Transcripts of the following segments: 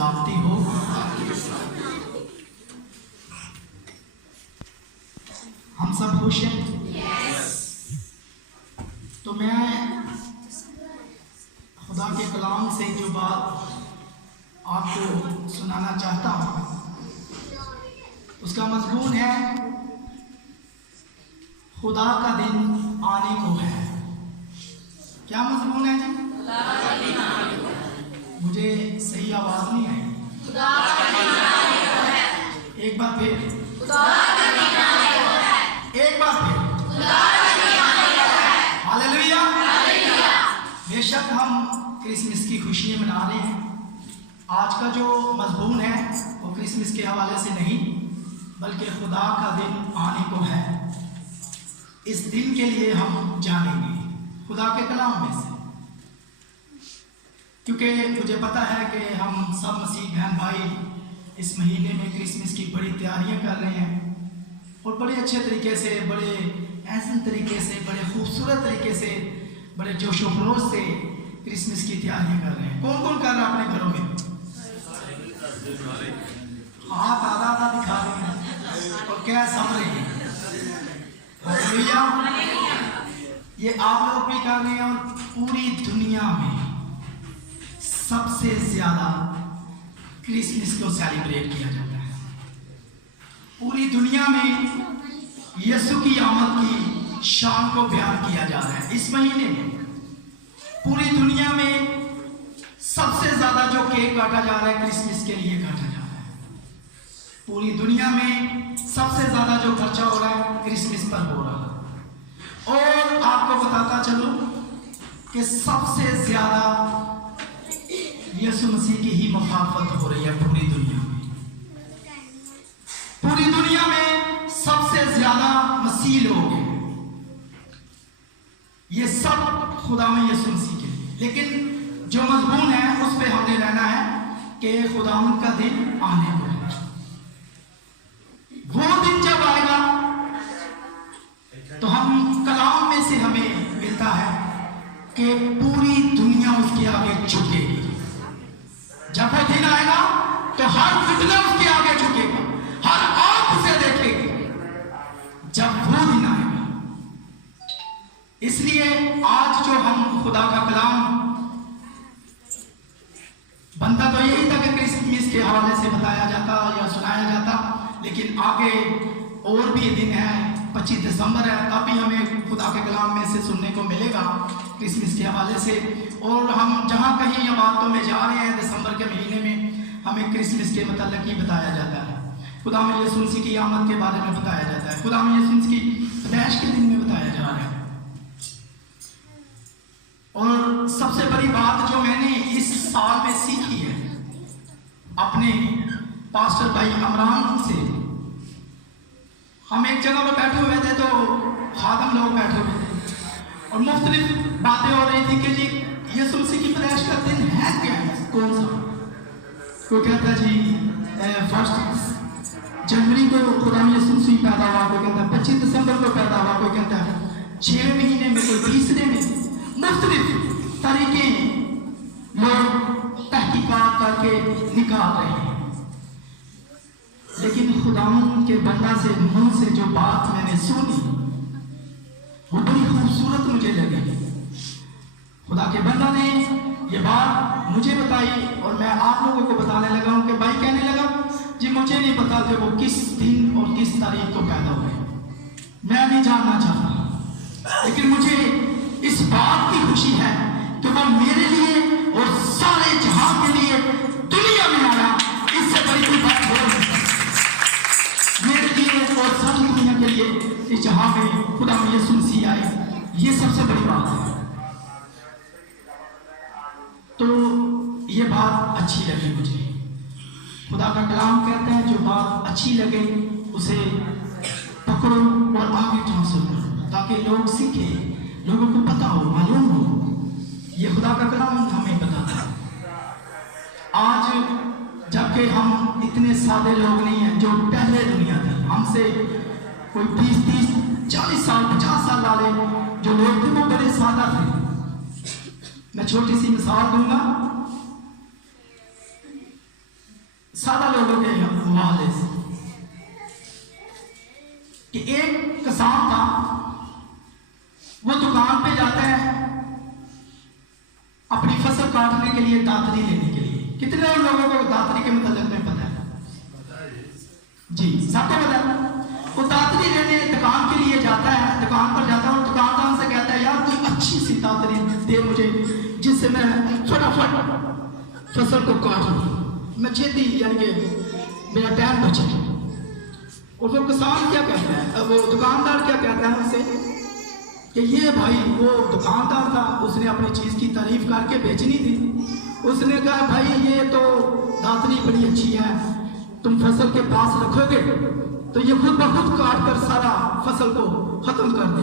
शांति हो। हम सब खुश हैं। तो मैं खुदा के कलाम से जो बात आपको सुनाना चाहता हूँ उसका मजमून है खुदा का दिन आने को है। क्या मजमून है जी? मुझे सही आवाज नहीं आई। एक बार फिर, एक बार फिर। हालेलुया। बेशक हम क्रिसमस की खुशी मना रहे हैं। आज का जो मजमून है वो क्रिसमस के हवाले से नहीं बल्कि खुदा का दिन आने को है। इस दिन के लिए हम जानेंगे खुदा के कलाम में से, क्योंकि मुझे पता है कि हम सब मसीह बहन भाई इस महीने में क्रिसमस की बड़ी तैयारियां कर रहे हैं और बड़े अच्छे तरीके से, बड़े ऐसे तरीके से, बड़े खूबसूरत तरीके से, बड़े जोशो खरोश से क्रिसमस की तैयारियां कर रहे हैं। कौन कौन कर रहा है अपने घरों में? हाथ आधा आधा दिखा रहे हैं और क्या समझ रहे हैं? हालेलुया। ये आप लोग भी कर रहे हैं और पूरी दुनिया में सबसे ज्यादा क्रिसमस को सेलिब्रेट किया जाता है। पूरी दुनिया में यीशु की आमद की शान को बयान किया जा रहा है। इस महीने में पूरी दुनिया में सबसे ज्यादा जो केक काटा जा रहा है क्रिसमस के लिए काटा जा रहा है। पूरी दुनिया में सबसे ज्यादा जो खर्चा हो रहा है क्रिसमस पर हो रहा है। और आपको बताता चलूं कि सबसे ज्यादा यीशु मसीह की ही मुखाफत हो रही है पूरी दुनिया में। पूरी दुनिया में सबसे ज्यादा मसीह लोग हैं। ये सब खुदा में यीशु मसीह के लिए। लेकिन जो मजमून है उस पे हमने रहना है कि खुदावंद का दिन आने को है। वो दिन जब आएगा तो हम कलाम में से हमें मिलता है कि पूरी दुनिया उसके आगे झुकेगी। जब वो दिन आएगा तो हर घुटना उसके आगे झुकेगा, हर आंख उसे देखेगी जब वो दिन आएगा। इसलिए आज जो हम खुदा का कलाम बनता तो यही था कि क्रिसमस के हवाले से बताया जाता या सुनाया जाता, लेकिन आगे और भी दिन है। 25 दिसंबर है, तब भी हमें खुदा के कलाम में से सुनने को मिलेगा क्रिसमस के हवाले से। और हम जहाँ कहीं इबादतों में जा रहे हैं दिसंबर के महीने में हमें क्रिसमस के मतलब ही बताया जाता है। खुदा में यीशु मसीह की आमद के बारे में बताया जाता है। खुदा में यीशु मसीह की पैदाइश के दिन में बताया जा रहा है। और सबसे बड़ी बात जो मैंने इस साल में सीखी है अपने पास्टर भाई अमरान से, हम एक जगह पर बैठे हुए थे तो खादम लोग बैठे हुए थे और मुख्तलिफ बातें हो रही थी कि जी यीशु मसीह की पैदाइश का दिन है क्या, कौन सा? कोई कहता जी 1 जनवरी को खुदा यीशु मसीह पैदा हुआ, कोई कहता 25 दिसंबर को पैदा हुआ, कोई कहता है 6 महीने में, कोई 20 में। मुख्तलिफ तरीके लोग तहकीकात करके निकाल रहे हैं। लेकिन खुदावंद के बंदा से मुंह से जो बात मैंने सुनी वो बड़ी खूबसूरत मुझे लगी। खुदा के बंदा ने ये बात मुझे बताई और मैं आप लोगों को बताने लगा हूं कि भाई कहने लगा जी मुझे नहीं पता कि वो किस दिन और किस तारीख को पैदा हुए, मैं नहीं जानना चाहता, लेकिन मुझे इस बात की खुशी है कि वो मेरे लिए और सारे जहां के लिए दुनिया में आया। इससे बड़ी कोई बात हो नहीं सकती। मेरे लिए और सारी दुनिया के लिए इस जहां में खुदा में यीशु मसीह आए, ये सबसे बड़ी बात है। तो ये बात अच्छी लगी मुझे। खुदा का कलाम कहते हैं जो बात अच्छी लगे उसे पकड़ो और आगे ट्रांसफर करो ताकि लोग सीखे, लोगों को पता हो, मालूम हो। ये खुदा का कलाम हमें बताता है। आज जबकि हम इतने सादे लोग नहीं हैं जो पहले दुनिया थी, हमसे कोई 20, 30, 40 साल 50 साल वाले जो लोग थे वो बड़े सादा थे। मैं छोटी सी मिसाल दूंगा सादा लोगों के हवाले से कि एक किसान था, वो दुकान पे जाता है अपनी फसल काटने के लिए, दातरी लेने के लिए। कितने लोगों को दातरी के मतलब में पता है? जी, सबको पता है। वो दातरी लेने दुकान के लिए जाता है, दुकान पर जाता है और दुकानदार से कहता है, यार कोई अच्छी सी दातरी दे मुझे, जिससे मैं फटाफट फसल को काट लूं, मैं छेती, यानी कि मेरा टाइम बचे। और वो किसान क्या कहता है, वो दुकानदार क्या कहता है उससे कि ये भाई, वो दुकानदार था, उसने अपनी चीज़ की तारीफ करके बेचनी थी। उसने कहा, भाई ये तो दातरी बड़ी अच्छी है, तुम फसल के पास रखोगे तो ये खुद ब खुद काट कर सारा फसल को खत्म कर दे।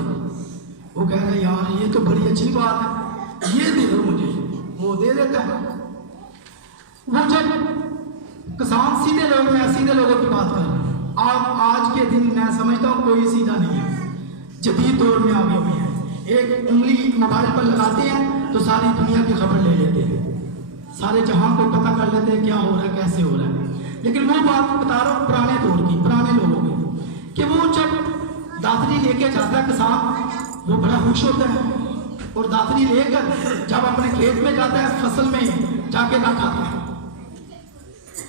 वो कह रहा है, यार ये तो बड़ी अच्छी बात है, ये दे दो मुझे। वो दे देता है। वो जब किसान सीधे लोग हैं, सीधे लोगों की बात कर रहे हैं। आज के दिन मैं समझता हूँ कोई सीधा नहीं है, जदीद दौर में आगे हुए हैं। एक उंगली मोबाइल पर लगाते हैं तो सारी दुनिया की खबर ले लेते हैं, सारे जहां को पता कर लेते हैं क्या हो रहा है, कैसे हो रहा है। लेकिन वो बात बता रहा हूँ पुराने दौर की, पुराने लोगों की, कि वो जब दातरी लेके जाता है किसान, वो बड़ा खुश होता है और दातरी लेकर जब अपने खेत में जाता है, फसल में जाके रखा है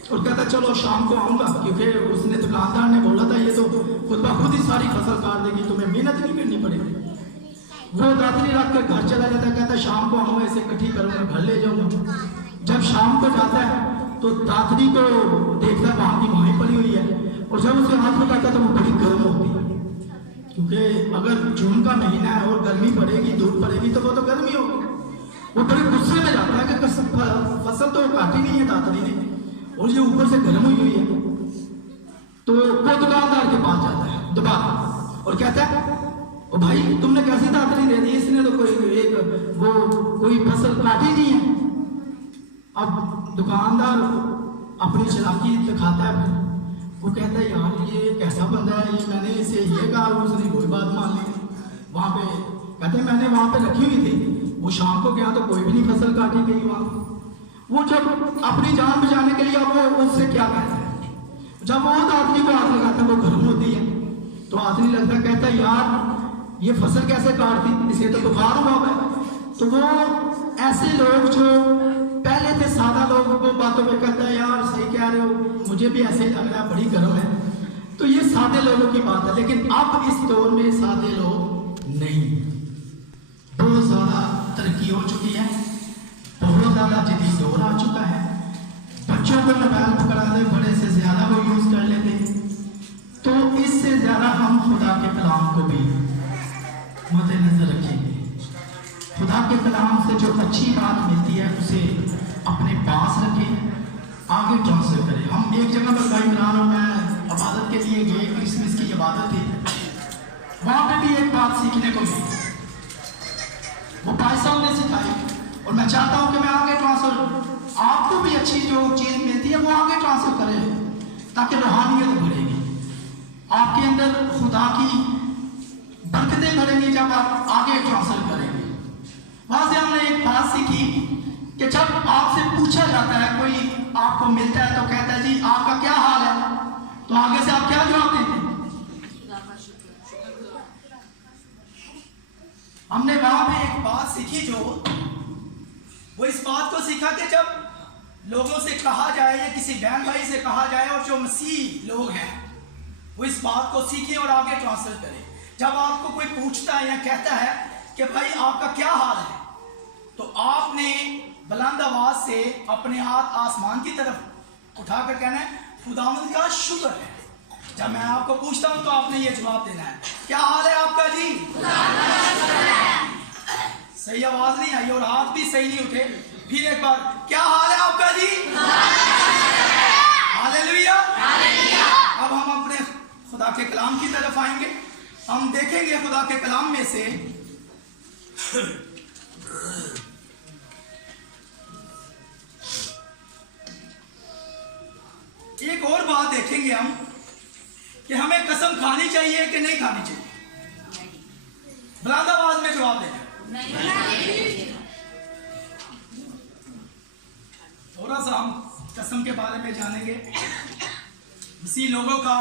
और कहता है चलो शाम को आऊँगा, क्योंकि उसने दुकानदार ने बोला था ये तो खुद ब खुद ही सारी फसल काट देगी, तुम्हें मेहनत नहीं करनी पड़ेगी। वो दातरी रख कर घर चला जाता है, कहता है शाम को आऊँगा, ऐसे इकट्ठी करूँगा, घर ले जाऊँगा। जब शाम को जाता है तो दातरी को देखता है वहाँ की वहीं पड़ी हुई है, और जब उसे हाथ में करता है तो वो बड़ी गर्म होती है, क्योंकि अगर जून का महीना है और गर्मी पड़ेगी, धूप पड़ेगी तो वो तो गर्मी होगी। वो बड़े गुस्से में जाता है कि फसल तो काटी नहीं है दातरी ने, और ये ऊपर से गर्म हुई है। तो वो दुकानदार के पास जाता है दोबारा और कहता है, ओ भाई तुमने कैसी दातरी दे दी, इसने तो कोई फसल काटी नहीं है। अब दुकानदार अपनी चालाकी दिखाता है, वो कहता है, यार ये कैसा बंदा है, ये मैंने इसे ये कहा, उसने कोई बात मान ली। वहाँ पे कहते हैं मैंने वहाँ पे रखी हुई थी, वो शाम को गया तो कोई भी नहीं फसल काटी गई वहाँ। वो जब अपनी जान बचाने के लिए, अब वो उससे क्या कहता है, जब वो आदमी को हाथ लगाता है वो गर्म होती है, तो आदमी लगता है, कहता है यार ये फसल कैसे काट दी, इसे तो बुखार हुआ है। तो वो ऐसे लोग जो पहले थे सादा लोग, वो बातों में कहता है, यार सही कह रहे हो, मुझे भी ऐसे लग रहा है, बड़ी गर्म है। तो ये सादे लोगों की बात है। लेकिन अब इस दौर में सादे लोग नहीं, बहुत ज्यादा तरक्की हो चुकी है, बहुत ज्यादा जदीद दौर आ चुका है। बच्चों को मोबाइल पकड़ा दे, बड़े से ज्यादा वो यूज कर लेते हैं। तो इससे ज्यादा हम खुदा के कलाम को भी मद्देनजर रखेंगे। खुदा के कलाम से जो अच्छी बात मिलती है उसे अपने पास रखें, आगे ट्रांसफर करें। हम एक जगह पर भाई इमरान और मैं इबादत के लिए गए, क्रिसमस की इबादत थी, वहाँ पे भी एक बात सीखने को मिली, वो भाई साहब ने सिखाई, और मैं चाहता हूँ कि मैं आगे ट्रांसफर, आपको भी अच्छी जो चीज़ मिलती है वो आगे ट्रांसफर करें, ताकि रूहानियत बढ़ेगी, आपके अंदर खुदा की बरकतें बढ़ेंगी जब आप आगे ट्रांसफर करेंगे। वहाँ से हमने एक बात सीखी कि जब आपसे पूछा जाता है, कोई आपको मिलता है तो कहता है जी आपका क्या हाल है, तो आगे से आप क्या जवाब देते हैं? हमने वहां पे एक बात सीखी, जो वो इस बात को सीखा कि जब लोगों से कहा जाए या किसी बहन भाई से कहा जाए, और जो मसीह लोग हैं वो इस बात को सीखें और आगे ट्रांसफर करें। जब आपको कोई पूछता है या कहता है कि भाई आपका क्या हाल है, तो आपने बुलंद आवाज से अपने हाथ आसमान की तरफ उठाकर कहना है, खुदावंद का शुक्र है। जब मैं आपको पूछता हूं तो आपने ये जवाब देना है, क्या हाल है आपका जी? सही आवाज नहीं आई और हाथ भी सही नहीं उठे। फिर एक बार, क्या हाल है आपका जी? हालेलुया। अब हम अपने खुदा के कलाम की तरफ आएंगे। हम देखेंगे खुदा के कलाम में से एक और बात देखेंगे हम कि हमें कसम खानी चाहिए कि नहीं खानी चाहिए। बुलंद आवाज में जवाब देना। थोड़ा सा हम कसम के बारे में जानेंगे। मसीह लोगों का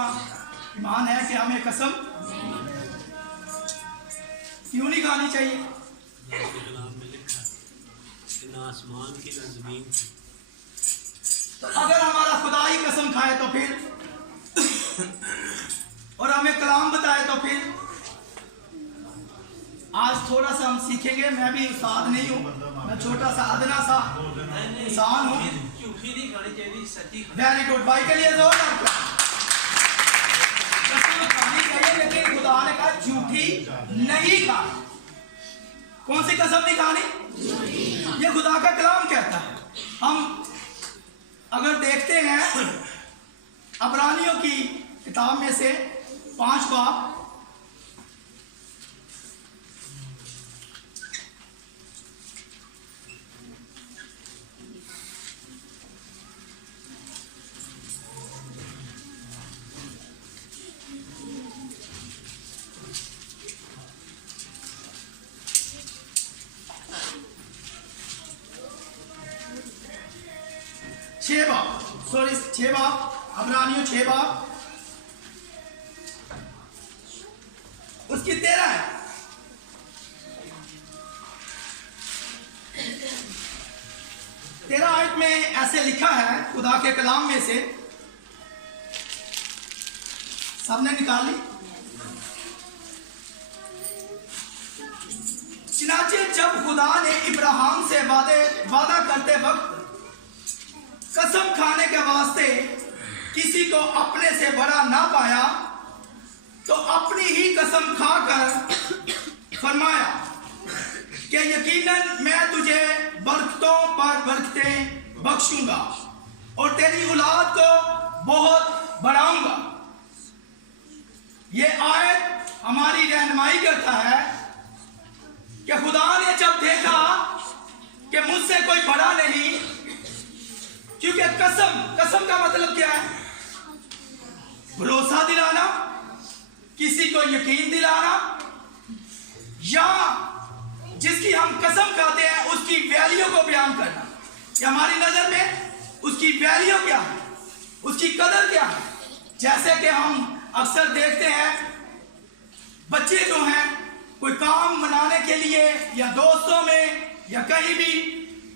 ईमान है कि हमें कसम क्यों नहीं खानी चाहिए। आसमान की ना जमीन की। तो अगर हमारा खुदा ही कसम खाए तो फिर, और हमें कलाम बताए तो फिर। आज थोड़ा सा हम सीखेंगे। मैं भी उस्ताद नहीं हूँ, मैं छोटा सा अदना सा इंसान हूँ। वेरी गुड भाई के लिए जोर कसम खानी चाहिए, लेकिन खुदा ने कहा झूठी नहीं खानी। कौन सी कसम नहीं खानी? ये खुदा का कलाम कहता है। हम अगर देखते हैं अबरानियों की किताब में से 5 बाब, छह बाब, अबरानियों 6 बाब उसकी 13 है। तेरह आयत में ऐसे लिखा है खुदा के कलाम में से, सबने निकाल ली। चनाचे जब खुदा ने इब्राहिम से वादा करते वक्त कसम खाने के वास्ते किसी को अपने से बड़ा ना पाया, तो अपनी ही कसम खाकर फरमाया कि यकीनन मैं तुझे बरकतों पर बरकतें बख्शूंगा और तेरी औलाद को बहुत बढ़ाऊंगा। ये आयत हमारी रहनुमाई करता है कि खुदा ने जब देखा कि मुझसे कोई बड़ा नहीं, क्योंकि कसम का मतलब क्या है? भरोसा दिलाना, किसी को यकीन दिलाना, या जिसकी हम कसम खाते हैं उसकी वैल्यू को बयान करना कि हमारी नजर में उसकी वैल्यू क्या है, उसकी कदर क्या है। जैसे कि हम अक्सर देखते हैं बच्चे जो हैं कोई काम मनाने के लिए या दोस्तों में या कहीं भी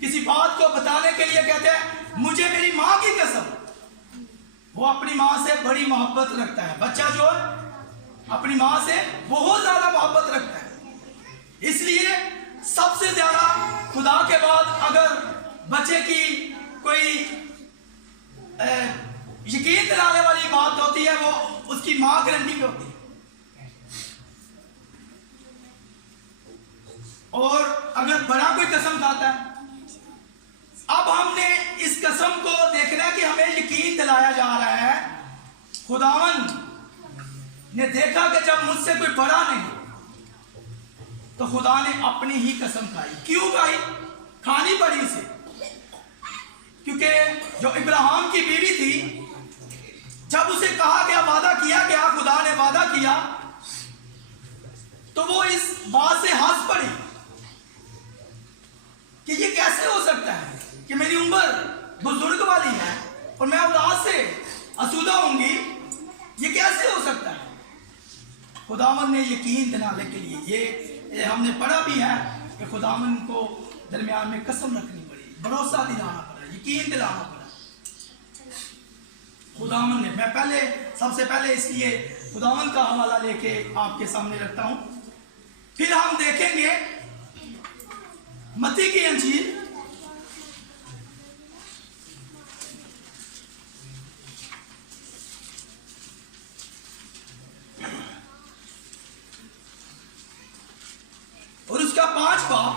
किसी बात को बताने के लिए कहते हैं मुझे मेरी माँ की कसम। वो अपनी माँ से बड़ी मोहब्बत रखता है। बच्चा जो है अपनी माँ से बहुत ज्यादा मोहब्बत रखता है। इसलिए सबसे ज्यादा खुदा के बाद अगर बच्चे की कोई यकीन दिलाने वाली बात होती है, वो उसकी माँ गारंटी पे होती है। और अगर बड़ा कोई कसम खाता है, अब हमने इस कसम को देखना है कि हमें यकीन दिलाया जा रहा है। खुदावन ने देखा कि जब मुझसे कोई बड़ा नहीं, तो खुदा ने अपनी ही कसम खाई। क्यों खाई? खानी पड़ी इसे, क्योंकि जो इब्राहिम की बीवी थी, जब उसे कहा गया, वादा किया गया, खुदा ने वादा किया, तो वो इस बात से हंस पड़ी कि ये कैसे हो सकता है कि मेरी उम्र बुजुर्ग वाली है और मैं औलाद से आसूदा होंगी, ये कैसे हो सकता है? खुदावन ने यकीन दिलाने के लिए ये हमने पढ़ा भी है कि खुदावन को दरमियान में कसम रखनी पड़ी, भरोसा दिलाना पड़ा, यकीन दिलाना पड़ा। खुदावन ने, मैं सबसे पहले इसलिए खुदावन का हवाला लेके आपके सामने रखता हूं। फिर हम देखेंगे मत्ती की अंजील और उसका 5 बाब,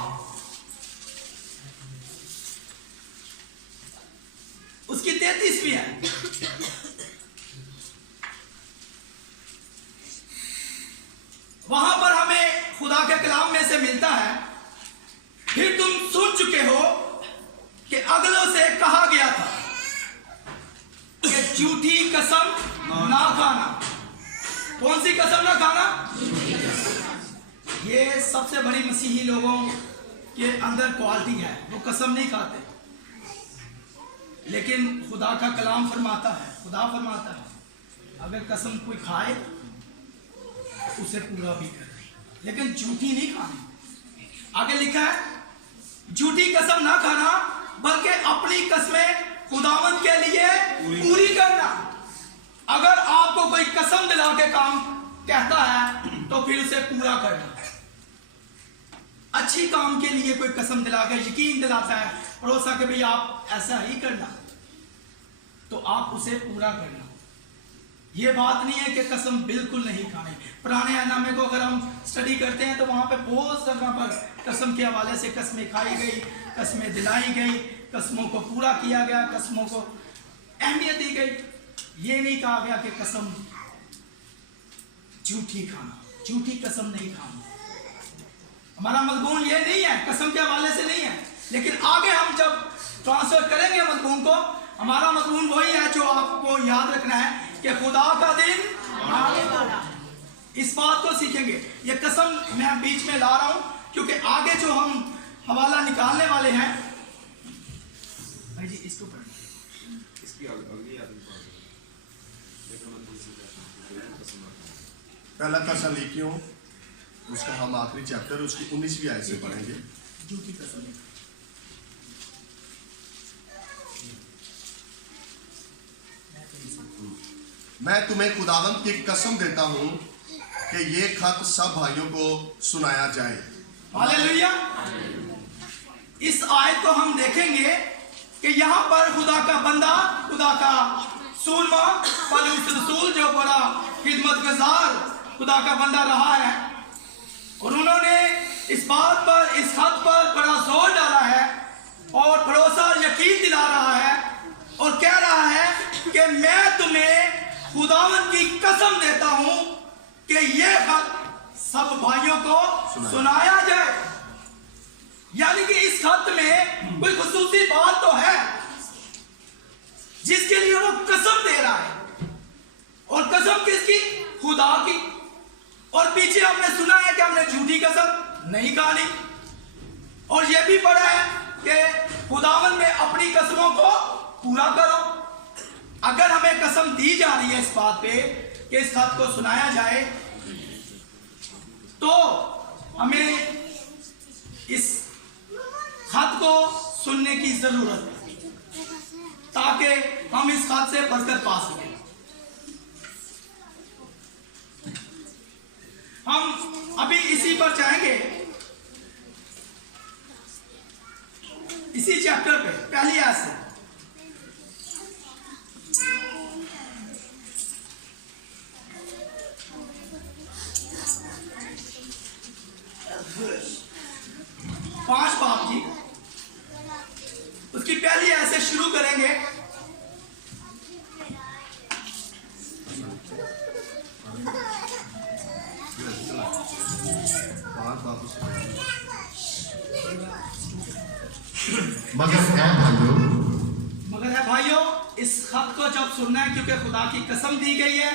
उसकी 33वीं है। वहां पर हमें खुदा के कलाम में से मिलता है, फिर तुम सुन चुके हो कि अगलों से कहा गया था कि झूठी कसम ना खाना। कौन सी कसम ना खाना? ये सबसे बड़ी मसीही लोगों के अंदर क्वालिटी है, वो कसम नहीं खाते। लेकिन खुदा का कलाम फरमाता है, खुदा फरमाता है अगर कसम कोई खाए तो उसे पूरा भी करे, लेकिन झूठी नहीं खानी। आगे लिखा है झूठी कसम ना खाना बल्कि अपनी कसमें खुदावंद के लिए पूरी करना। अगर आपको कोई कसम दिला के काम कहता है तो फिर उसे पूरा करना। अच्छी काम के लिए कोई कसम दिला के यकीन दिलाता है भरोसा कि भाई आप ऐसा ही करना, तो आप उसे पूरा करना। ये बात नहीं है कि कसम बिल्कुल नहीं खानी। पुराने ऐहनामे को अगर हम स्टडी करते हैं तो वहां पे बहुत जगह पर कसम के हवाले से कस्में खाई गई, कस्में दिलाई गई, कसमों को पूरा किया गया, कसमों को अहमियत दी गई। ये नहीं कहा गया कि कसम झूठी खाना, झूठी कसम नहीं खाना। हमारा मजमून ये नहीं है, कसम के हवाले से नहीं है, लेकिन आगे हम जब ट्रांसफर करेंगे मजमून को, हमारा मजमून वही है जो आपको याद रखना है कि खुदा का दिन आने वाला। इस बात को सीखेंगे। ये कसम मैं बीच में ला रहा हूं क्योंकि आगे जो हम हवाला निकालने वाले हैं, भाई जी इसको पढ़िए, इसकी अगली पहला थेसलोनिकियों उसका हम आखिरी चैप्टर उसकी 19वीं आयत से पढ़ेंगे। झूठी कसम। मैं तुम्हें खुदावंद की कसम देता हूं कि ये खत सब भाइयों को सुनाया जाए। हालेलुया। इस आयत को हम देखेंगे कि यहाँ पर खुदा का बंदा, खुदा का सूरमा पौलुस रसूल जो बड़ा खिदमतगुजार खुदा का बंदा रहा है, और उन्होंने इस बात पर, इस खत पर बड़ा जोर डाला है और भरोसा और यकीन दिला रहा है और कह रहा है कि मैं तुम्हें खुदावंद की कसम देता हूं कि यह खत सब भाइयों को सुनाया जाए। यानी कि इस खत में कोई खुसूसी बात तो है जिसके लिए वो कसम दे रहा है, और कसम किसकी? खुदा की। और पीछे हमने सुना है कि हमने झूठी कसम नहीं खानी, और यह भी पढ़ा है कि खुदावंद में अपनी कसमों को पूरा करो। अगर हमें कसम दी जा रही है इस बात पे कि इस खत को सुनाया जाए, तो हमें इस खत को सुनने की जरूरत है ताकि हम इस खत से बरकत पा सकें। हम अभी इसी पर जाएंगे, इसी चैप्टर पे पहली आयत से। पांच बाप जी, उसकी पहली आयत से शुरू करेंगे। मगर है भाइयों, इस खत को जब सुनना है, क्योंकि खुदा की कसम दी गई है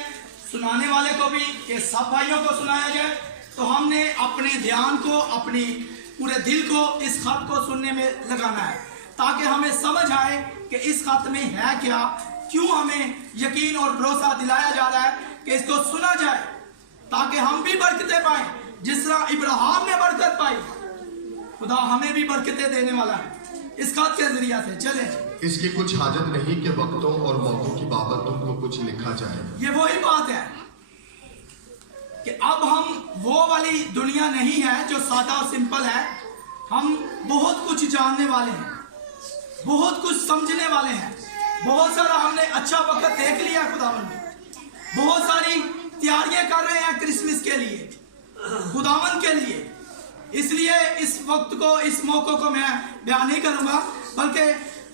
सुनाने वाले को भी कि सब भाइयों को सुनाया जाए, तो हमने अपने ध्यान को, अपनी पूरे दिल को इस खत को सुनने में लगाना है ताकि हमें समझ आए कि इस खत में है क्या, क्यों हमें यकीन और भरोसा दिलाया जा रहा है कि इसको सुना जाए ताकि हम भी बरकतें पाएं। जिस तरह इब्राहिम ने बरकत पाई, खुदा हमें भी बरकतें देने वाला है इस खत के जरिए से। चले, इसकी कुछ हाजत नहीं कि वक्तों और मौकों की बाबत तुमको कुछ लिखा जाए। ये वही बात है कि अब हम वो वाली दुनिया नहीं है जो सादा और सिंपल है। हम बहुत कुछ जानने वाले हैं, बहुत कुछ समझने वाले हैं, बहुत सारा हमने अच्छा वक्त देख लिया खुदावन में, बहुत सारी तैयारियां कर रहे हैं क्रिसमस के लिए, खुदावन के लिए। इसलिए इस वक्त को, इस मौके को मैं बयान नहीं करूंगा, बल्कि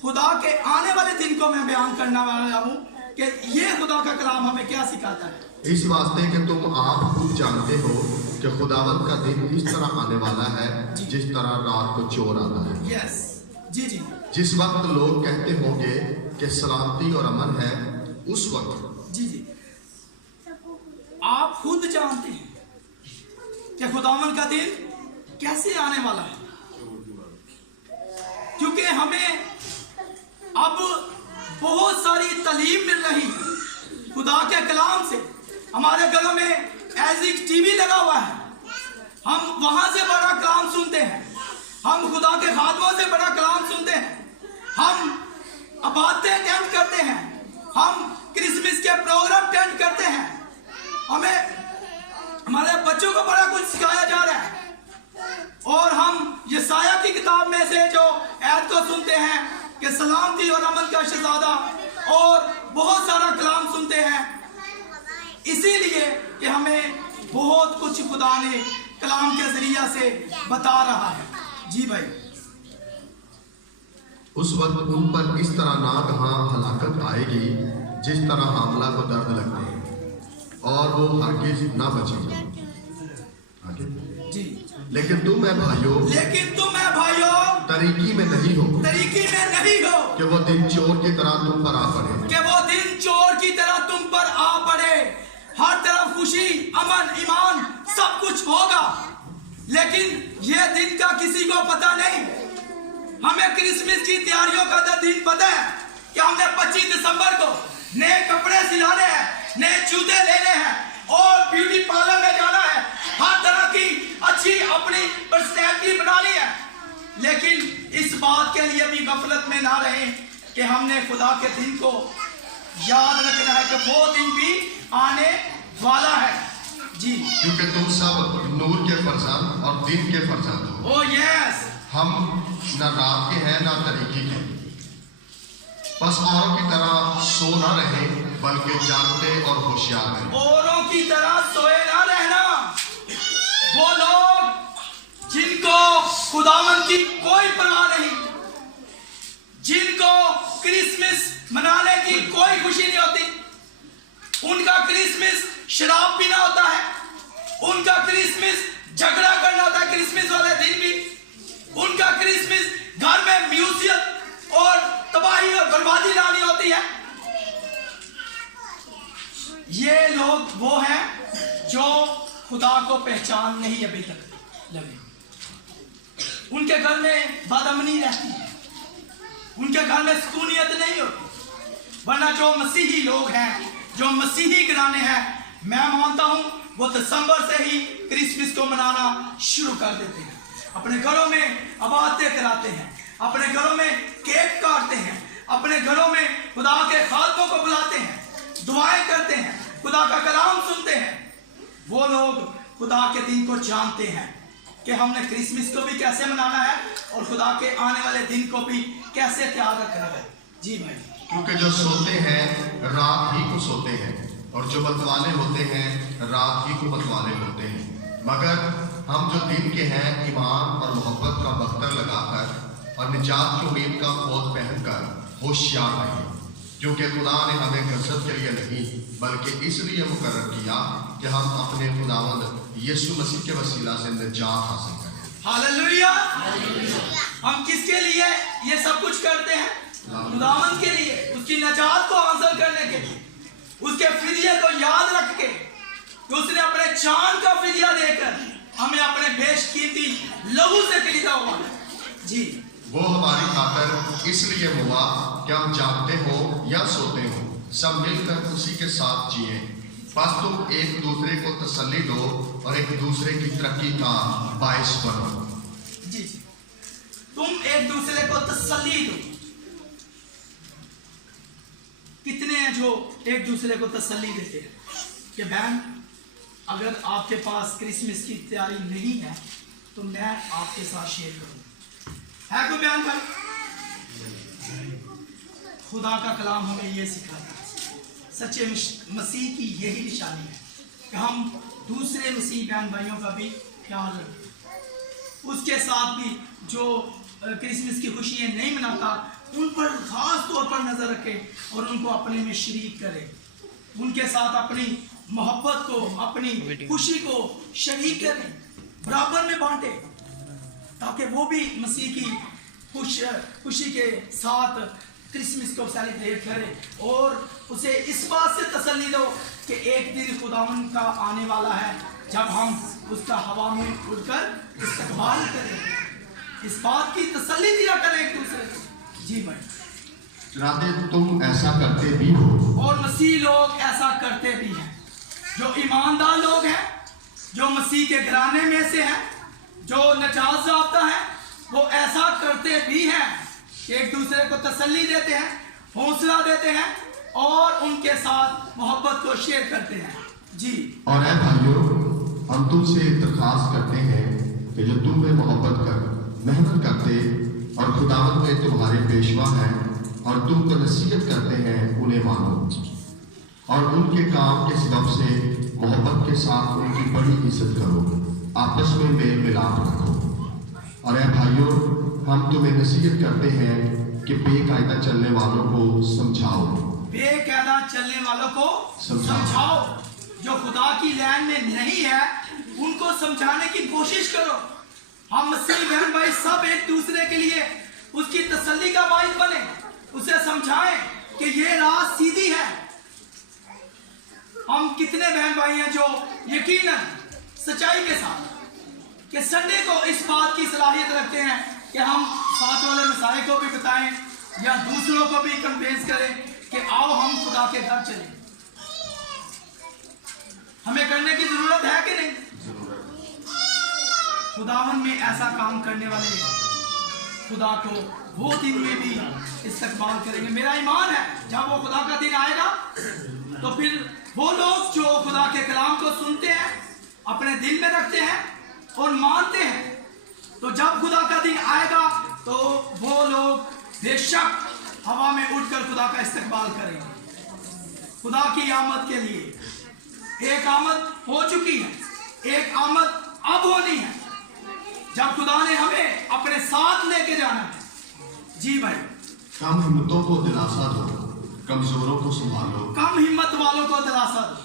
खुदा के आने वाले दिन को मैं बयान करने वाला हूं कि ये खुदा का कलाम हमें क्या सिखाता है। इस वास्ते कि तुम आप खुद जानते हो कि खुदावंद का दिन इस तरह आने वाला है जिस तरह रात को चोर आता है। यस जी जी। जिस वक्त लोग कहते होंगे कि सलामती और अमन है, उस वक्त जी जी आप खुद जानते हैं कि खुदावन का दिन कैसे आने वाला है, क्योंकि हमें अब बहुत सारी तालीम मिल रही है खुदा के कलाम से। हमारे घरों में एजिक टीवी लगा हुआ है, हम वहां से बड़ा कलाम सुनते हैं, हम खुदा के खादमों से बड़ा कलाम सुनते हैं, हम अबादतें अटेंड करते हैं, हम क्रिसमस के प्रोग्राम अटेंड करते हैं, हमें हमारे बच्चों को बड़ा कुछ सिखाया जा रहा है। और हम यशाया की किताब में से जो ऐत को सुनते हैं कि सलामती और अमन का शहजादा, और बहुत सारा कलाम सुनते हैं, इसीलिए कि हमें बहुत कुछ खुदा ने कलाम के जरिया से बता रहा है। जी भाई, उस वक्त उन पर इस तरह नागहां हलाकत आएगी जिस तरह हामला को दर्द लगते हैं, और वो हरगिज ना बचेंगे। आगे जी, लेकिन तुम है भाइयों तरीकी में नहीं हो कि वो दिन चोर की तरह तुम पर आ पड़े। हर तरफ खुशी, अमन, ईमान सब कुछ होगा, लेकिन ये दिन का किसी को पता नहीं। हमें क्रिसमस की तैयारियों का तो दिन पता है कि हमने 25 दिसंबर को नए कपड़े सिलाने हैं, नए जूते लेने हैं और ब्यूटी पार्लर में जाना है, हर तरह की अच्छी अपनी पर्सनैलिटी बनानी है। लेकिन इस बात के लिए भी गफलत में ना रहें कि हमने खुदा के दिन को याद रखना है कि वो दिन भी आने वाला है। जी, क्योंकि तुम सब नूर के फरजंद और दिन के फरजंद हो। ओह यस, हम न रात के हैं न तरीकी के। बस औरों की तरह सो ना रहे, बल्कि जागते और होशियार रहें। औरों की तरह सोए ना रहना। वो लोग जिनको खुदावंद की कोई परवाह नहीं, जिनको क्रिसमस मनाने की कोई खुशी नहीं होती, उनका क्रिसमस शराब पीना होता है, उनका क्रिसमस झगड़ा करना होता है, क्रिसमस वाले दिन भी उनका क्रिसमस घर में म्यूजियम और तबाही और बर्बादी लानी होती है। ये लोग वो हैं जो खुदा को पहचान नहीं अभी तक लगे। उनके घर में बदअमनी रहती है, उनके घर में सुकूनियत नहीं होती। वरना जो मसीही लोग हैं, जो मसीही घराने हैं, मैं मानता हूं वो दिसंबर से ही क्रिसमस को मनाना शुरू कर देते हैं, अपने घरों में अबादतें कराते हैं, अपने घरों में केक काटते हैं, अपने घरों में खुदा के खादमों को बुलाते हैं, दुआएं करते हैं, खुदा का कलाम सुनते हैं। वो लोग खुदा के दिन को जानते हैं कि हमने क्रिसमस को भी कैसे मनाना है और खुदा के आने वाले दिन को भी कैसे तैयार रखना है। जी भाई, क्योंकि जो सोते हैं रात ही को सोते हैं, और जो मतवाले होते हैं रात ही को मतवाले होते हैं। मगर हम जो दिन के हैं, ईमान और मोहब्बत का बख्तर लगाकर और निजात की उम्मीद का कोट पहनकर होशियार रहें, क्योंकि खुदा ने हमें गज़ब के लिए नहीं बल्कि इसलिए मुकर्रर किया कि हम अपने खुदावंद यीशु मसीह के वसीला से निजात हासिल करें। हालेलुया। हम किसके लिए ये सब कुछ करते हैं? खुदावंद के लिए, उसकी निजात को हासिल करने के लिए, उसके फिदिये को याद रख के कि उसने अपने जान का फिदिया देकर हमें अपने बेशकीमती लहू से खरीदा हुआ है। जी, वो हमारी खातिर इसलिए हुआ कि हम जागते हो या सोते हो, सब मिलकर उसी के साथ जिए। बस तुम एक दूसरे को तसल्ली दो और एक दूसरे की तरक्की का बायस बनो। जी, तुम एक दूसरे को तसल्ली दो। कितने हैं जो एक दूसरे को तसल्ली देते हैं कि बहन, अगर आपके पास क्रिसमस की तैयारी नहीं है तो मैं आपके साथ शेयर करूंगा। है कोई बहन भाई? खुदा का कलाम हमें ये सिखाता है, सच्चे मसीह की यही निशानी है कि हम दूसरे मसीह बहन भाइयों का भी ख्याल रखें। उसके साथ भी जो क्रिसमस की खुशियाँ नहीं मनाता, उन पर खास तौर पर नजर रखें और उनको अपने में शरीक करें, उनके साथ अपनी मोहब्बत को, अपनी खुशी को शरीक करें, बराबर में बांटे, ताकि वो भी मसीह की खुशी के साथ क्रिसमस को सेलिब्रेट करे और उसे इस बात से तसल्ली दो कि एक दिन खुदावंद का आने वाला है जब हम उसका हवा में उड़कर इस्तकबाल करें। इस बात की तसल्ली दिया करें एक दूसरे को। जी भाई, चुनांचे तुम ऐसा करते भी हो। और मसीह लोग ऐसा करते भी हैं। जो ईमानदार लोग हैं, जो मसीह के घराने में से हैं, जो नजात याफ्ता है, वो ऐसा करते भी हैं। एक दूसरे को तसल्ली देते हैं, हौसला देते हैं और उनके साथ मोहब्बत को शेयर करते हैं। जी। और ऐ भाइयों, हम तुमसे दरखास्त करते हैं कि जो तुम में मोहब्बत कर मेहनत करते और खुदावंद में तुम्हारे पेशवा हैं और तुमको नसीहत करते हैं, उन्हें मानो और उनके काम के सबब से मोहब्बत के साथ उनकी बड़ी इज्जत करो, आपस में मेल मिलाप रखो। और ऐ भाइयों, हम तुम्हें नसीहत करते हैं कि बेकायदा चलने वालों को समझाओ। बेकायदा चलने वालों को समझाओ। जो खुदा की लैन में नहीं है, उनको समझाने की कोशिश करो। हम मसीह बहन भाई सब एक दूसरे के लिए उसकी तसल्ली का बाइस बने, उसे समझाएं कि ये राह सीधी है। हम कितने बहन भाई हैं जो यकीनन सच्चाई के साथ कि संडे को इस बात की सलाहियत रखते हैं कि हम साथ वाले मसाए को भी बताएं या दूसरों को भी कन्विंस करें कि आओ हम खुदा के घर चलें। हमें करने की जरूरत है कि नहीं? खुदावन में ऐसा काम करने वाले खुदा को वो दिन में भी इस्तकबाल करेंगे। मेरा ईमान है जब वो खुदा का दिन आएगा तो फिर वो लोग जो खुदा के कलाम को सुनते हैं, अपने दिल में रखते हैं और मानते हैं, तो जब खुदा का दिन आएगा तो वो लोग बेशक हवा में उड़कर खुदा का इस्तकबाल करेंगे। खुदा की आमद के लिए एक आमद हो चुकी है, एक आमद अब होनी है जब खुदा ने हमें अपने साथ लेके जाना है। जी भाई। कम हिम्मतों को दिलासा दो, कमजोरों को संभालो। कम हिम्मत वालों को दिलासा दो।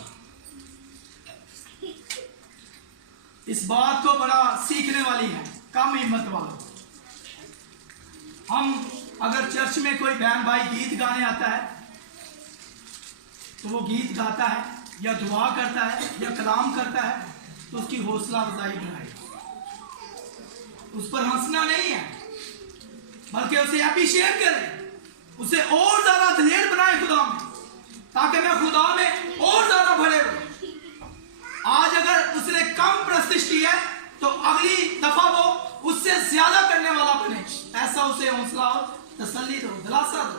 इस बात को बड़ा सीखने वाली है। कम हिम्मत वालों, हम अगर चर्च में कोई बहन भाई गीत गाने आता है तो वो गीत गाता है या दुआ करता है या कलाम करता है तो उसकी हौसला अफजाई बनाए, उस पर हंसना नहीं है बल्कि उसे अप्रिशिएट करें, उसे और ज्यादा दिलेर बनाए खुदा में, ताकि मैं खुदा में और ज्यादा भरे रहूं। आज अगर उसने कम प्रस्तिश की है तो अगली दफा वो उससे ज्यादा करने वाला बने। ऐसा उसे हौसला और तसल्ली दो, दिलासा दो।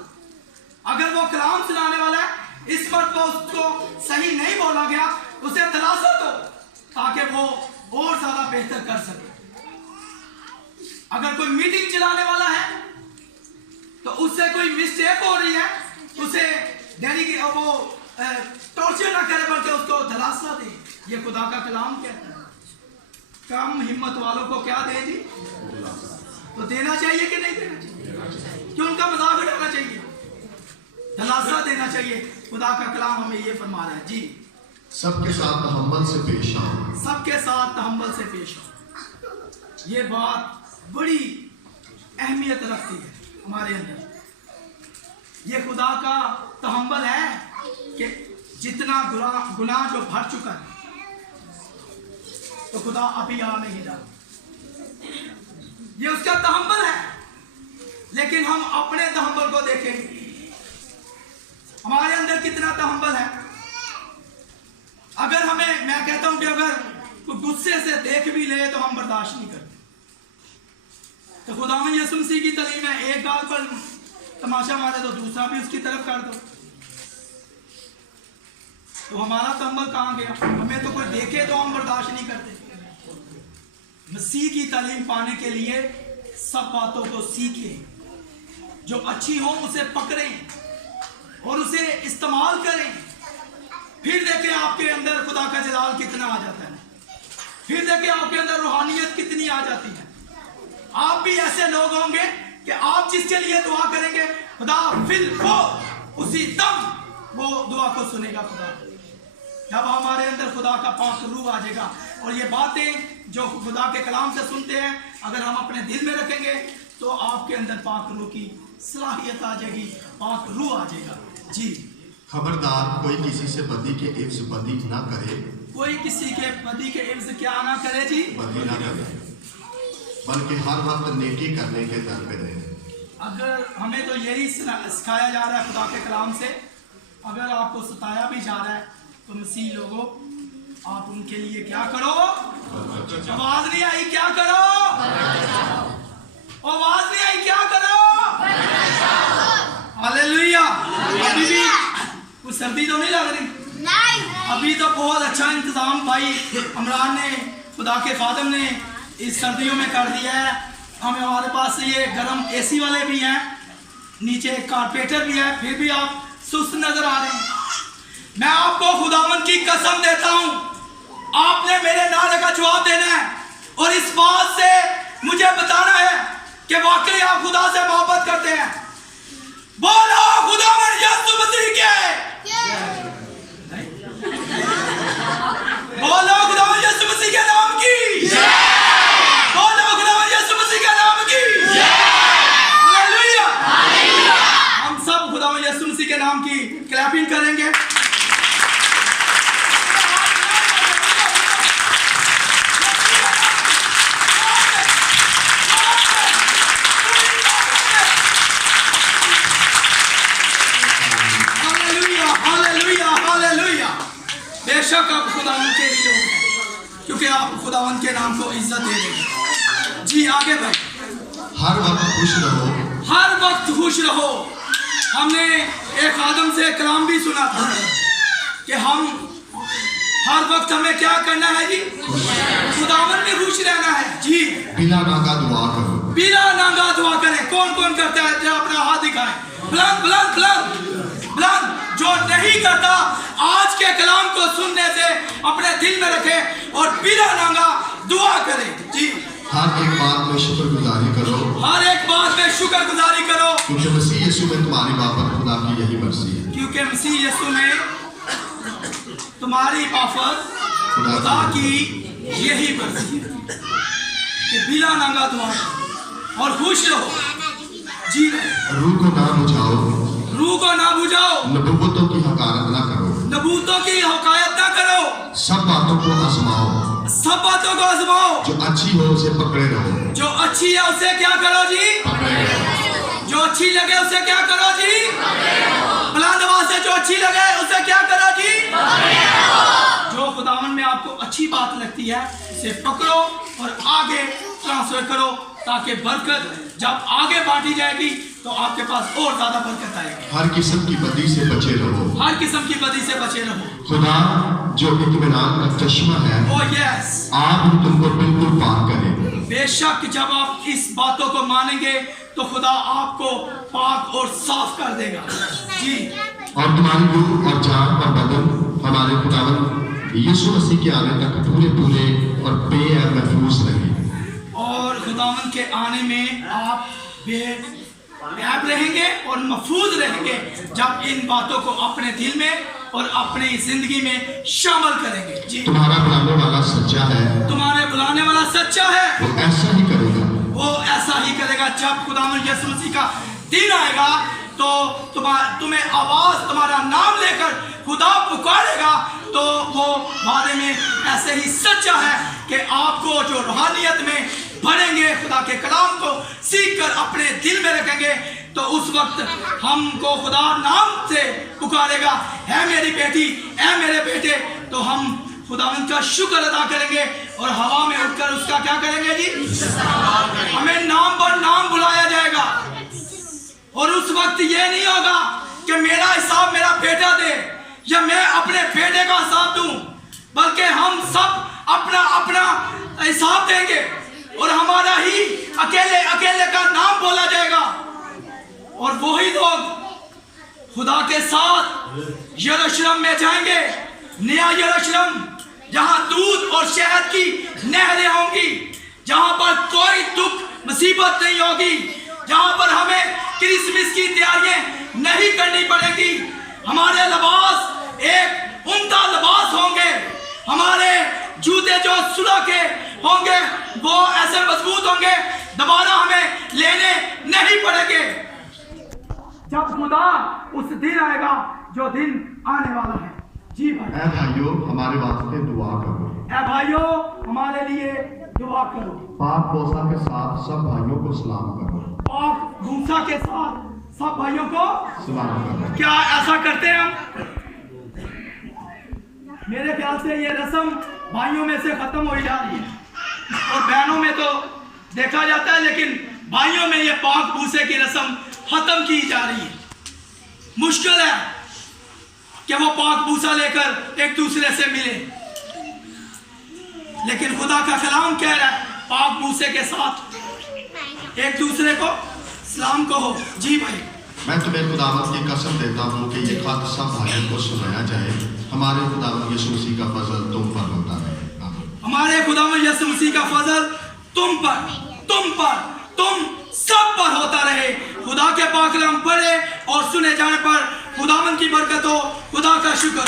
अगर वो कलाम सुनाने वाला है, इस वक्त वो उसको सही नहीं बोला गया, उसे दिलासा दो ताकि वो और ज्यादा बेहतर कर सके। अगर कोई मीटिंग चलाने वाला है तो उससे कोई मिस्टेक हो रही है, उसे वो टॉर्चर ना करे बल्कि उसको दिलासा दे। ये खुदा का कलाम कहता है। कम हिम्मत वालों को क्या दे जी? तो देना चाहिए कि नहीं देना चाहिए? क्यों उनका मजाक उड़ाना चाहिए? दिलासा देना चाहिए। खुदा का कलाम हमें ये फरमा रहा है। जी। सबके साथ तहम्मुल से पेश आओ। सबके साथ तहम्मुल से पेश आओ। ये बात बड़ी अहमियत रखती है हमारे अंदर। ये खुदा का तहम्मुल है कि जितना गुनाह जो भर चुका है तो खुदा अभी आ नहीं रहा। ये उसका तहम्मुल है। लेकिन हम अपने तहम्मुल को देखें, हमारे अंदर कितना तहम्मुल है। अगर हमें, मैं कहता हूं कि अगर कोई गुस्से से देख भी ले तो हम बर्दाश्त नहीं करते। तो खुदावंद यीशु मसीह की तालीम है, एक गाल पर तमाशा मारे तो दूसरा भी उसकी तरफ कर दो। तो हमारा तहम्मुल कहां गया? हमें तो कोई देखे तो हम बर्दाश्त नहीं करते। मसीह की तालीम पाने के लिए सब बातों को सीखें, जो अच्छी हो उसे पकड़ें और उसे इस्तेमाल करें। फिर देखें आपके अंदर खुदा का जलाल कितना आ जाता है। फिर देखें आपके अंदर रूहानियत कितनी आ जाती है। आप भी ऐसे लोग होंगे कि आप जिसके लिए दुआ करेंगे खुदा फिर वो उसी दम वो दुआ को सुनेगा। खुदा जब हमारे अंदर खुदा का पाक रूह आ जाएगा और ये बातें जो खुदा के कलाम से सुनते हैं अगर हम अपने दिल में रखेंगे तो आपके अंदर पाक रूह की सलाहियत आ जाएगी, पाक रूह आ जाएगा। जी। खबरदार, कोई किसी से बदी के इफ्ज बदी ना करे। कोई किसी के बदी के इफ्ज क्या ना करे जी? बदी ना करे, बल्कि हर वक्त नेकी करने के दर पे रहे। अगर हमें तो यही सिखाया जा रहा है खुदा के कलाम से, अगर आपको सताया भी जा रहा है तो मसीह लोगों आप उनके लिए क्या करो? आवाज नहीं आई, क्या करो? आवाज नहीं आई, क्या करो? हालेलुया। अभी भी कुछ सर्दी तो नहीं लग रही? अभी तो बहुत अच्छा इंतजाम भाई इमरान ने, खुदा के खादम ने इस सर्दियों में कर दिया है। हमारे पास ये गर्म एसी वाले भी हैं, नीचे कारपेटर भी है, फिर भी आप सुस्त नजर आ रहे हैं। मैं आपको खुदावन की कसम देता हूं, आपने मेरे नारे का जवाब देना है और इस बात से मुझे बताना है कि वाकई आप खुदा से मोहब्बत करते हैं। बोलो खुदावन यीशु मसीह के, बोलो खुदावन यीशु मसीह के नाम की, बोलो खुदावन यीशु मसीह के नाम की। हालेलुया। हम सब खुदावन यीशु मसीह के नाम की क्लैपिंग करेंगे। बेशक आप खुदावन के लिए लोग हैं, क्योंकि आप खुदावन के नाम को इज्जत दे रहे हैं। जी आगे भाई। हर वक्त खुश रहो, हर वक्त खुश रहो। हमने एक आदम से कलाम भी सुना था कि हम हर वक्त हमें क्या करना है जी? खुदावन में खुश रहना है जी। बिना नागा दुआ करो, बिना नागा दुआ करें। कौन कौन करता है? जो अपना हाथ दिखाए, बुलंद बुलंद बुलंद बुलंद। जो नहीं करता आज के कलाम को सुनने से अपने दिल में रखे और बिना नागा दुआ करे जी। हर एक बात में शुक्रगुजारी करो, हर एक बात में शुक्रगुजारी करो, क्योंकि मसीह यीशु में तुम्हारी बाबत खुदा की यही मर्जी है। क्योंकि मसीह यीशु में तुम्हारी बाबत खुदा की यही मर्जी है कि बिना नागा दुआ और खुश रहो जी। रूह को ना बुझाओ, रूह को ना बुझाओ, नबूवतों की हकारत ना करो, नबूतों की हकायत ना करो, सब बातों को आजमाओ, सब बातों को आजमाओ। जो अच्छी हो उसे पकड़े रहो, जो अच्छी है उसे क्या करो जी? पकड़े रहो, जो अच्छी लगे उसे क्या करो जी? बुलंद आवाज से जो अच्छी लगे उसे क्या करो जी? जो खुदावन में आपको अच्छी बात लगती है उसे पकड़ो और आगे ट्रांसफर करो, ताकि बरकत जब आगे बांटी जाएगी तो आपके पास और ज्यादा बरकत आएगी। हर किस्म की बदी से बचे रहो, हर किस्म की बदी से बचे रहो। खुदा जो इत्मीनान का चश्मा है, ओह यस, आप ही तुमको बिल्कुल पाक करे। बेशक जब आप इस बातों को मानेंगे तो खुदा आपको पाक और साफ कर देगा जी। और तुम्हारी रूह और जान और बदन हमारे खुदावन यीशु मसीह के आने तक पूरे पूरे और बेऐब महफूज रहे। और खुदावन के आने में आप बेऐब रहेंगे और महफूज रहेंगे जब इन बातों को अपने दिल में और अपनी जिंदगी में शामिल करेंगे जी। तुम्हारा बुलाने वाला सच्चा है, तुम्हारे बुलाने वाला सच्चा है, वो ऐसा ही करेगा, वो ऐसा ही करेगा। जब खुदावन यीशु मसीह का दिन आएगा तो तुम्हें आवाज तुम्हारा नाम लेकर खुदा पुकारेगा, तो वो वादे में ऐसे ही सच्चा है कि आपको जो रूहानियत में भरेंगे, खुदा के कलाम को सीख कर अपने दिल में रखेंगे, तो उस वक्त हमको खुदा नाम से पुकारेगा, है मेरी बेटी, है मेरे बेटे, तो हम खुदावंद का शुक्र अदा करेंगे और हवा में उठकर उसका क्या करेंगे जी? हमें नाम पर नाम बुलाया जाएगा। और उस वक्त ये नहीं होगा कि मेरा हिसाब मेरा बेटा दे या मैं अपने बेटे का हिसाब दूं, बल्कि हम सब अपना अपना हिसाब देंगे और हमारा ही अकेले अकेले का नाम बोला जाएगा। और वही लोग खुदा के साथ यरूशलेम में जाएंगे, नया यरूशलेम, जहां दूध और शहद की नहरें होंगी, जहां पर कोई दुख मुसीबत नहीं होगी, जहां पर हमें क्रिसमस की तैयारियां नहीं करनी पड़ेगी। हमारे लिबास एक उम्दा लिबास होंगे, हमारे जूते जो सुलह के होंगे वो ऐसे मजबूत होंगे, दोबारा हमें लेने नहीं पड़ेंगे। जब खुदा उस दिन आएगा जो दिन आने वाला है जी भाई। ऐ भाइयों हमारे वास्ते दुआ करो, ऐ भाइयों हमारे लिए दुआ करो। पाक पोसा के साथ सब भाइयों को सलाम करो। पाक मूसा के साथ सब भाइयों को सुभान क्या ऐसा करते हैं हम? मेरे ख्याल से ये रस्म भाइयों में से खत्म हो जा रही है और बहनों में तो देखा जाता है, लेकिन भाइयों में ये पाक बूसे की रस्म खत्म की जा रही है। मुश्किल है कि वो पाक बूसा लेकर एक दूसरे से मिले, लेकिन खुदा का कलाम कह रहा है पाक बूसे के साथ एक दूसरे को सलाम कहो। जी भाई, मैं तुम्हें खुदावंद की कसम देता हूँ कि ये खत सब भाइयों को सुनाया जाए। हमारे खुदावंद यीशु मसीह का फजल तुम पर होता रहे। आमीन। हमारे खुदावंद यीशु मसीह का फजल तुम सब पर होता रहे। खुदा के पाक कलाम पढ़े और सुने जाने पर खुदावंद की बरकत हो। खुदा का शुक्र।